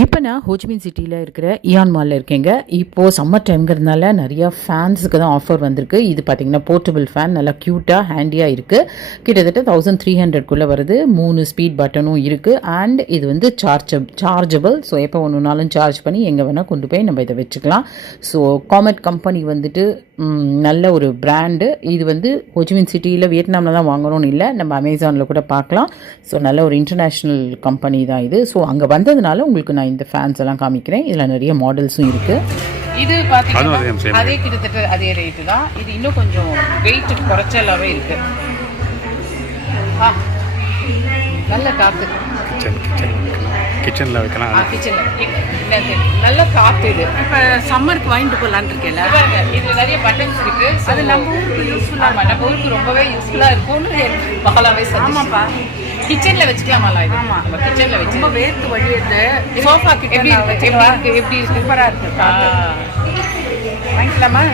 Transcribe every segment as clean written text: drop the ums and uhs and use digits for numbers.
இப்போ நான் ஹோச்சிமின் சிட்டியில் இருக்கிற இயான் மாலில் இருக்கேங்க. இப்போது சம்மர் டைம்ங்கிறதுனால நிறையா ஃபேன்ஸுக்கு தான் ஆஃபர் வந்திருக்கு. இது பார்த்திங்கன்னா போர்ட்டபிள் ஃபேன், நல்லா க்யூட்டாக ஹேண்டியாக இருக்குது. கிட்டத்தட்ட 1300 வருது. 3 ஸ்பீட் பட்டனும் இருக்குது. அண்ட் இது வந்து சார்ஜபிள். ஸோ எப்போ ஒன்றுனாலும் சார்ஜ் பண்ணி எங்கே வேணால் கொண்டு போய் நம்ம இதை வச்சுக்கலாம். ஸோ காமெட் கம்பெனி வந்துட்டு நல்ல ஒரு பிராண்டு. இது வந்து ஹோச்சிமின் சிட்டியில் வியட்நாமில் தான் வாங்கணும்னு இல்லை, நம்ம அமேசானில் கூட பார்க்கலாம். ஸோ நல்ல ஒரு இன்டர்நேஷ்னல் கம்பெனி தான் இது. ஸோ அங்கே வந்ததுனால உங்களுக்கு நான் இந்த ஃபேன்ஸ் எல்லாம் காமிக்கிறேன். இதில் நிறைய மாடல்ஸும் இருக்குது. இது பார்த்தீங்கன்னா அதே கிட்டத்தட்ட அதே ரேட்டு தான். இது இன்னும் கொஞ்சம் வெயிட் குறைச்சலாகவே இருக்குது. நல்ல காற்று கிச்சனில் வைக்கலாம். கிச்சனில் நல்ல காற்று. இது இப்போ சம்மருக்கு வாங்கிட்டு போகலான்னு இருக்கேன். இது நிறைய பட்டன்ஸ் இருக்குது. அது நம்ம ஊருக்கு யூஸ்ஃபுல்லாக, நம்ம ஊருக்கு ரொம்பவே யூஸ்ஃபுல்லாக இருக்கும்னு மகளாவே ஆமாப்பா. கிச்சனில் வச்சுக்கலாமா? இது ஆமாம், நம்ம கிச்சனில் வச்சு ரொம்ப வேர்த்து வழியுது. சோஃபாக்கு எப்படி சூப்பராக இருக்குது. வாங்கிக்கலாமா?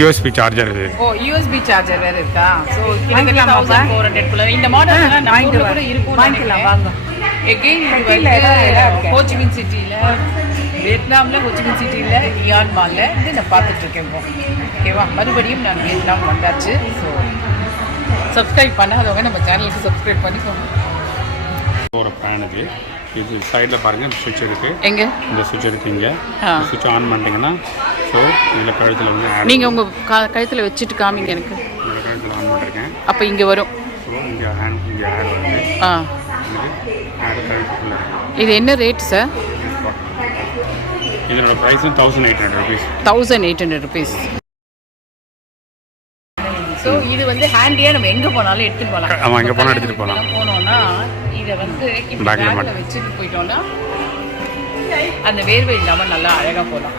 யூஎஸ்பி சார்ஜர் இது. ஓ, யூஎஸ்பி சார்ஜர் வேறு இருக்கா? ஸோ 1400 இந்த மாடல் வாங்கிட்டு கூட இருக்கும். வாங்கிக்கலாம் வாங்க. எகெயின் ஹோச்சிமின் சிட்டியில், வியட்நாமில் ஹோச்சிமின் சிட்டியில் இயான் மாலில் இது நான் பார்த்துட்ருக்கேன். ஓகேவா? மறுபடியும் நான் வியட்நாம் வந்தாச்சு. ஸோ சப்ஸ்கிரைப் பண்ணாதவங்க நம்ம சேனலுக்கு சப்ஸ்கிரைப் பண்ணிக்கோங்க. ஒரு ஃபேன் இது சைடில் பாருங்கள், சுவிட்ச் இருக்குது. எங்கே இந்த சுவிட்ச் இருக்குது. இங்கே சுவிட்ச் ஆன் பண்ணிட்டீங்கன்னா ஸோ இதில் கழுத்தில் வந்து நீங்கள் உங்கள் கழுத்தில் வச்சுட்டு காமிங்க. எனக்கு இந்த கழுத்தில் ஆன் பண்ணிருக்கேன். அப்போ இங்கே வரும். ஸோ இங்கே ஹேர் வருது. இது என்ன ரேட் சார்? இதனோட ப்ரைஸும் 1800 rupees. 1800 rupees. ஸோ இது வந்து ஹேண்டியாக நம்ம எங்கே போனாலும் எடுத்துகிட்டு போகலாம். ஆமாம், எங்கே போனால் எடுத்துகிட்டு போகலாம். போனோன்னா இதை வந்து பேக்கில் வச்சுட்டு போயிட்டோன்னா அந்த வேர்வை இல்லாமல் நல்லா அழகாக போகலாம்.